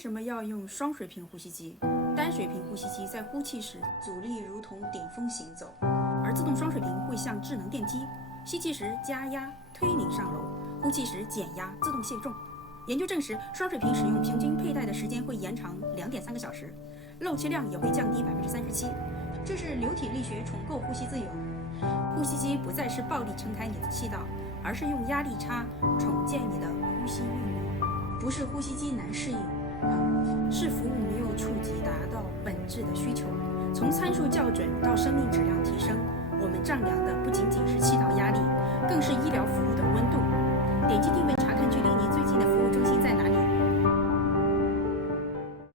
什么要用双水平呼吸机？单水平呼吸机在呼气时阻力如同顶峰行走，而自动双水平会像智能电梯，吸气时加压推您上楼，呼气时减压自动卸重。研究证实，双水平使用平均佩戴的时间会延长2.3个小时，漏气量也会降低37%。这是流体力学重构呼吸自由。呼吸机不再是暴力撑开你的气道，而是用压力差重建你的呼吸韵律。不是呼吸机难适应，是服务没有触及达到本质的需求。从参数校准到生命质量提升，我们丈量的不仅仅是气道压力，更是医疗服务的温度。点击定位查看距离你最近的服务中心在哪里。